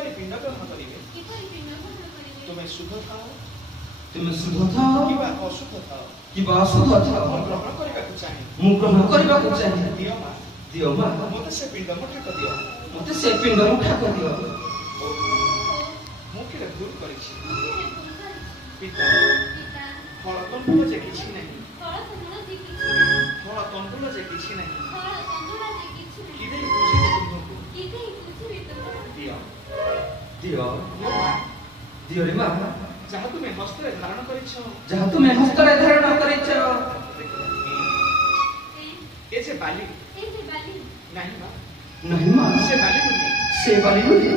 किपरि पिंड ग्रहण करिवे तुम्हें शुद्ध थाओ तुम शुद्ध थाओ अशुद्ध थाओ अशुद्ध थाओ ग्रहण करने को चाहे मु ग्रहण करने को चाहे दियो मां मते से पिंड मुठा कर दियो मते से पिंड मुठा कर दियो मु के दूर करिछि पिता फल तंडुल जे किछि नहीं फल तंडुल जे किछि नहीं किदे बुझिबे तुमको दियो दियो दियो रे मां जहाँ तुम्हें हस्तरे धारण करिछो ए जे बाली नहीं मां से बाली मुनि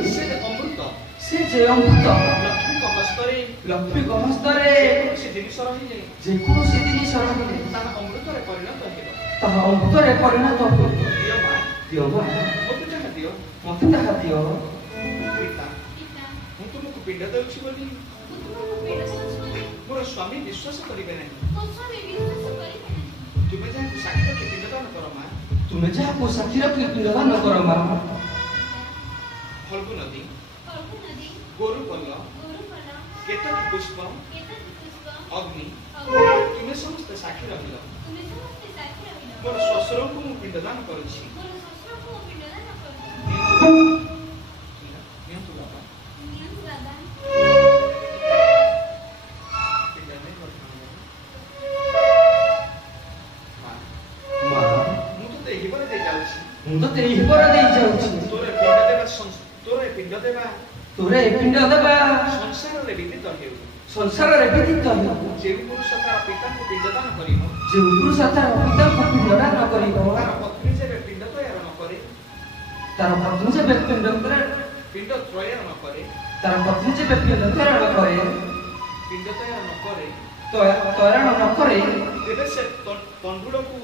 से जे अमृत लक्ष्मी को हस्तरे से जिनिस रही जाय जे को से जिनिस रही जाय ता अमृतरे परिणत हेबो दियो मां मते ताहा दियो पिता ମୁଁ ତୁମକୁ ପିଣ୍ଡ ଦେଉଛି ବୋଲି ମୋର ସ୍ୱାମୀ ବିଶ୍ୱାସ କରିବେ ନାହିଁ ତୁମେ ଯାହାକୁ ସାକ୍ଷୀ ରଖି ପିଣ୍ଡଦାନ କର ମା ଫଲ୍ଗୁ ନଦୀ ଗୋରୁ ପଲ୍ଲ କେତକୀ ପୁଷ୍ପ ଅଗ୍ନି ତୁମେ ସମସ୍ତେ ସାକ୍ଷୀ ରହିଲ ମୋର ଶ୍ୱଶୁରଙ୍କୁ ମୁଁ ପିଣ୍ଡଦାନ କରୁଛି संसार रे विदित हो जे पुरुष तार पिता को पिंडदान करिवो जे पुरुष तार पिता को पिंडदान करिवो तार पत्नी जे पिंड तयार न करे तार पत्नी जे पिंड तयार न करे तार पत्नी जे पिंड तयार न करे पिंड तयार न करे तयार न करे तेबे से तंडुल को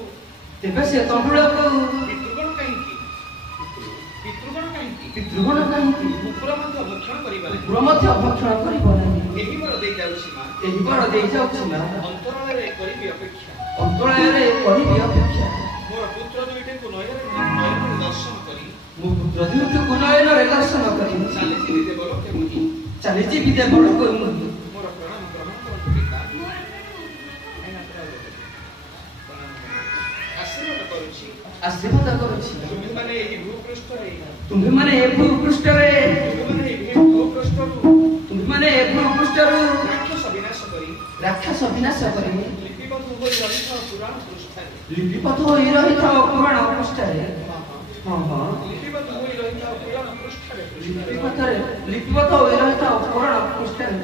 पितृगण काहेकि पुत्र मध्य भक्षण करिबो नाही एही बर देई जाउछि मां अंतराल रे करिबी अपेक्षा मोर पुत्र दुइटे को नयन दर्शन करी चाली जीवी देवलोक के मुनि मोर प्रणाम ग्रहण करतु पिता आशीर्वाद करुछि तुम्हें माने ए भूपृष्ठ रे राक्षस विनाश करी लिपिबद्ध होई रहिता पुराण पृष्ठरे हां लिपिबद्ध होई रहिता पुराण पृष्ठरे